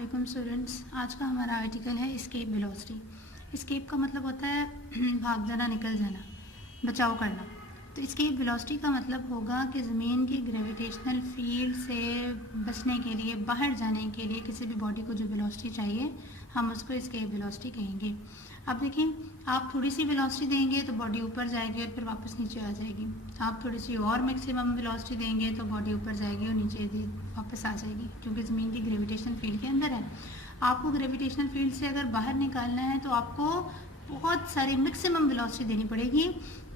वालेकुम स्टूडेंट्स। आज का हमारा आर्टिकल है एस्केप वेलोसिटी। एस्केप का मतलब होता है भाग जाना, निकल जाना, बचाव करना। तो एस्केप वेलोसिटी का मतलब होगा कि ज़मीन की ग्रेविटेशनल फील्ड से बचने के लिए, बाहर जाने के लिए किसी भी बॉडी को जो वेलोसिटी चाहिए हम उसको एस्केप वेलोसिटी कहेंगे। अब देखें, आप थोड़ी सी वेलोसिटी देंगे तो बॉडी ऊपर जाएगी और फिर वापस नीचे आ जाएगी। आप थोड़ी सी और मैक्सिमम वेलोसिटी देंगे तो बॉडी ऊपर जाएगी और नीचे वापस आ जाएगी, क्योंकि ज़मीन की ग्रेविटेशन फील्ड के अंदर है। आपको ग्रेविटेशनल फील्ड से अगर बाहर निकालना है तो आपको बहुत सारी मैक्सिमम वेलोसिटी देनी पड़ेगी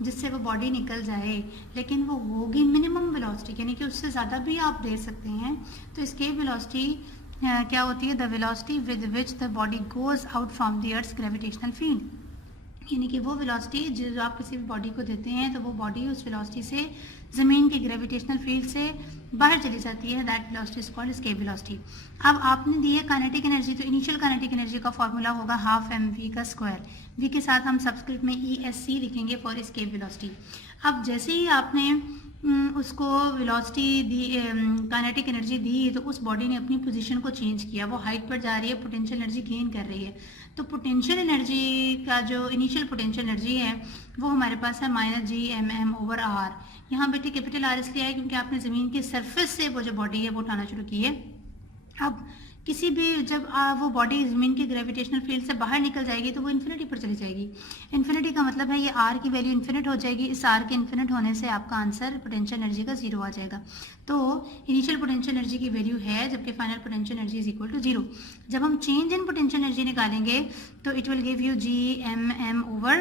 जिससे वो बॉडी निकल जाए, लेकिन वो होगी मिनिमम वेलोसिटी, यानी कि उससे ज़्यादा भी आप दे सकते हैं। तो एस्केप वेलोसिटी क्या होती है? The velocity with which the body goes out from the earth's gravitational field, यानी कि वो वेलोसिटी जो आप किसी भी बॉडी को देते हैं तो वो बॉडी उस वेलोसिटी से ज़मीन की ग्रेविटेशनल फील्ड से बाहर चली जाती है। That velocity is called escape velocity. अब आपने दी है काइनेटिक एनर्जी, तो इनिशियल काइनेटिक एनर्जी का फॉर्मूला होगा हाफ mv का स्क्वायर। v के साथ हम सबस्क्रिप्ट में ESC लिखेंगे फॉर एस्केप वेलोसिटी। अब जैसे ही आपने उसको वेलोसिटी दी, काइनेटिक एनर्जी दी, तो उस बॉडी ने अपनी पोजीशन को चेंज किया, वो हाइट पर जा रही है, पोटेंशियल एनर्जी गेन कर रही है। तो पोटेंशियल एनर्जी का जो इनिशियल पोटेंशियल एनर्जी है वो हमारे पास है -Gmm/r। यहाँ बेटे कैपिटल R इसलिए है क्योंकि आपने ज़मीन की सरफेस से वो जो बॉडी है वो उठाना शुरू की है। अब किसी भी जब वो बॉडी ज़मीन की ग्रेविटेशनल फील्ड से बाहर निकल जाएगी तो वो इन्फिनिटी पर चली जाएगी। इन्फिनिटी का मतलब है ये R की वैल्यू इन्फिनिट हो जाएगी। इस R के इन्फिनिट होने से आपका आंसर पोटेंशियल एनर्जी का 0 आ जाएगा। तो इनिशियल पोटेंशियल एनर्जी की वैल्यू है, जबकि final potential energy is equal to 0। जब हम चेंज इन पोटेंशियल एनर्जी निकालेंगे तो it will give you Gmm/r।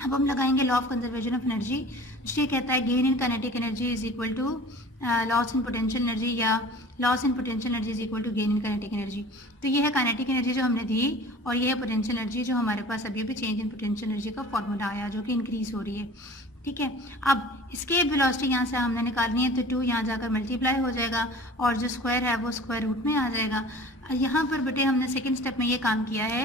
अब हम लगाएंगे law of conservation of energy, जो ये कहता है gain in kinetic energy is equal to loss in potential energy, या loss in potential energy is equal to gain in kinetic energy. तो ये है काइनेटिक एनर्जी जो हमने दी, और ये है पोटेंशियल एनर्जी जो हमारे पास अभी भी चेंज इन पोटेंशियल एनर्जी का फॉर्मूला आया, जो कि इंक्रीज हो रही है। ठीक है, अब एस्केप वेलोसिटी यहाँ से हमने निकालनी है, तो 2 यहाँ जाकर मल्टीप्लाई हो जाएगा और जो स्क्वायर है वो स्क्वायर रूट में आ जाएगा। यहाँ पर बेटे हमने सेकेंड स्टेप में ये काम किया है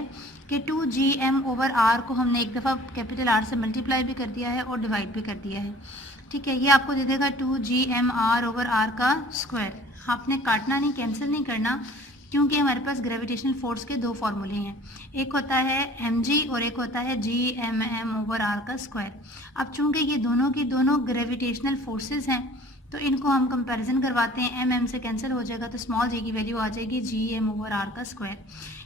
कि 2Gm/r को हमने एक दफ़ा कैपिटल R से मल्टीप्लाई भी कर दिया है और डिवाइड भी कर दिया है। ठीक है, ये आपको दे देगा 2Gm/r का स्क्वायर। आपने काटना नहीं, कैंसिल नहीं करना, क्योंकि हमारे पास ग्रेविटेशनल फोर्स के 2 फॉर्मूले हैं, एक होता है mg और एक होता है Gmm/r का स्क्वायर। अब चूंकि ये दोनों की दोनों ग्रेविटेशनल फोर्सेस हैं तो इनको हम कंपैरिजन करवाते हैं, mm से कैंसिल हो जाएगा तो स्मॉल g की वैल्यू आ जाएगी Gm/r का स्क्वायर।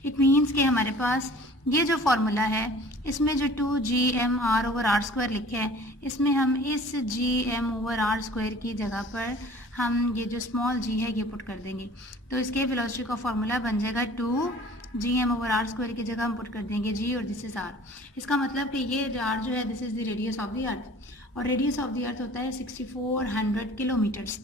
इट मीन्स कि हमारे पास ये जो फॉर्मूला है इसमें जो 2Gm/r स्क्वायर लिखे है, इसमें हम इस Gm/r स्क्वायर की जगह पर हम ये जो स्मॉल g है ये पुट कर देंगे, तो इसके वेलोसिटी का फॉर्मूला बन जाएगा 2Gm/r स्क्वायर की जगह हम पुट कर देंगे g, और दिस इज r। इसका मतलब कि ये r जो है this is the radius of the earth, और रेडियस ऑफ द अर्थ होता है 6400 किलोमीटर्स।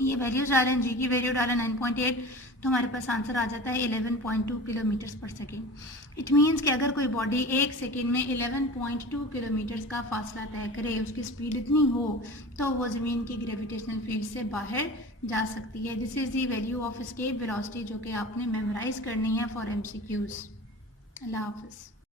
ये वैल्यूज डालें, g की वैल्यू डालें 9.8, तो हमारे पास आंसर आ जाता है 11.2 किलोमीटर्स पर सेकेंड। इट मीन्स कि अगर कोई बॉडी 1 सेकेंड में 11.2 किलोमीटर्स का फासला तय करे, उसकी स्पीड इतनी हो, तो वो ज़मीन की ग्रेविटेशनल फील्ड से बाहर जा सकती है। This is the value of escape velocity, जो कि आपने मेमोराइज करनी है फॉर MCQs। अल्लाह हाफिज़।